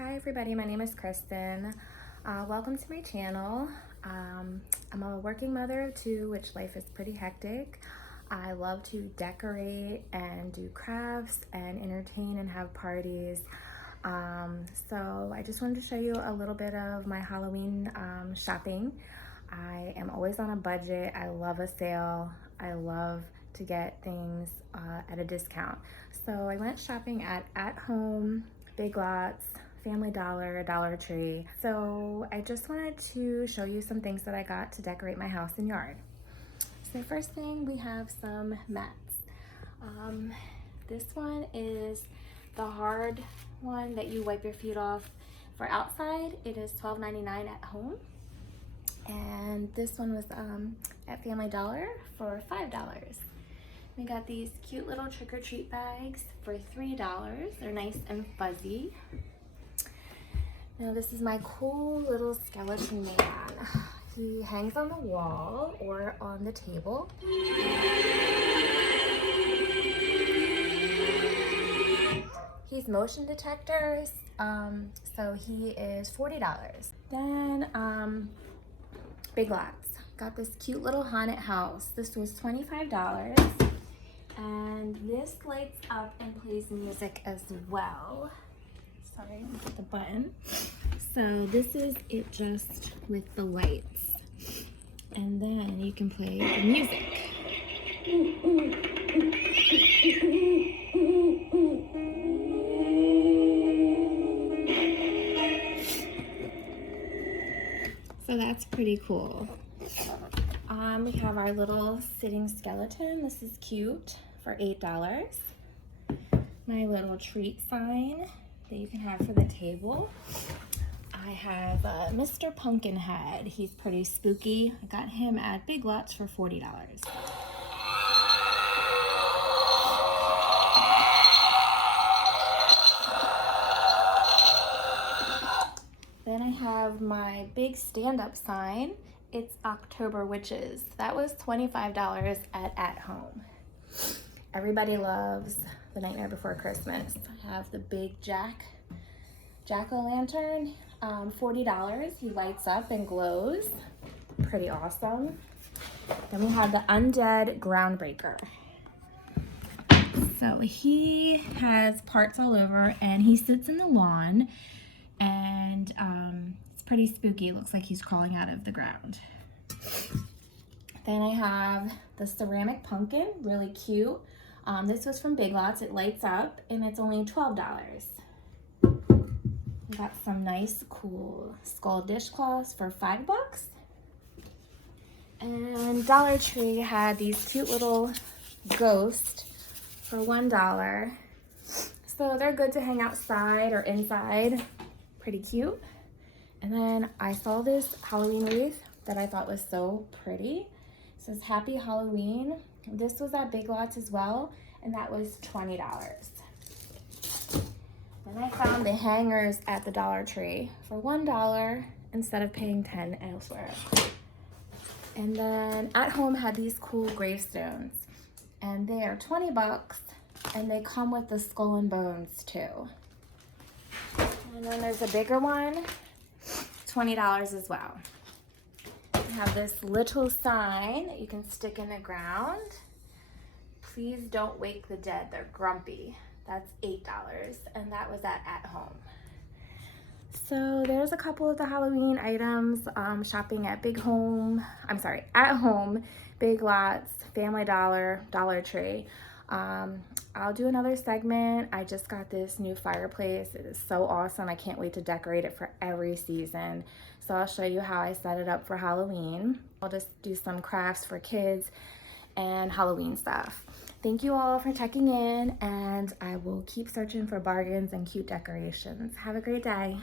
Hi everybody, my name is Kristen. Welcome to my channel. I'm a working mother of two, which life is pretty hectic. I love to decorate and do crafts and entertain and have parties. So I just wanted to show you a little bit of my Halloween shopping. I am always on a budget. I love a sale. I love to get things at a discount. So I went shopping at Home, Big Lots, Family Dollar, Dollar Tree. So I just wanted to show you some things that I got to decorate my house and yard. So first thing, we have some mats. This one is the hard one that you wipe your feet off for outside. It is $12.99 at Home. And this one was at Family Dollar for $5. We got these cute little trick-or-treat bags for $3. They're nice and fuzzy. Now this is my cool little skeleton man. He hangs on the wall or on the table. He's motion detectors, so he is $40. Then Big Lots. Got this cute little haunted house. This was $25. And this lights up and plays music as well. Sorry, let me get the button. So this is it just with the lights. And then you can play the music. So that's pretty cool. We have our little sitting skeleton. This is cute for $8. My little treat sign that you can have for the table. I have Mr. Pumpkinhead. He's pretty spooky. I got him at Big Lots for $40. Then I have my big stand-up sign. It's October Witches. That was $25 at Home. Everybody loves The Nightmare Before Christmas. I have the big jack-o'-lantern, $40. He lights up and glows. Pretty awesome. Then we have the Undead Groundbreaker. So he has parts all over and he sits in the lawn and it's pretty spooky. It looks like he's crawling out of the ground. Then I have the ceramic pumpkin, really cute. This was from Big Lots. It lights up and it's only $12. We got some nice, cool skull dishcloths for $5. And Dollar Tree had these cute little ghosts for $1. So they're good to hang outside or inside. Pretty cute. And then I saw this Halloween wreath that I thought was so pretty. It says Happy Halloween. This was at Big Lots as well, and that was $20. Then I found the hangers at the Dollar Tree for $1 instead of paying $10 elsewhere. And then at Home had these cool gravestones, and they are $20, and they come with the skull and bones too. And then there's a bigger one, $20 as well. We have this little sign that you can stick in the ground. Please don't wake the dead, they're grumpy. That's $8, and that was at Home. So there's a couple of the Halloween items, shopping at at Home, Big Lots, Family Dollar, Dollar Tree. I'll do another segment. I just got this new fireplace. It is so awesome. I can't wait to decorate it for every season. So I'll show you how I set it up for Halloween. I'll just do some crafts for kids and Halloween stuff. Thank you all for checking in, and I will keep searching for bargains and cute decorations. Have a great day.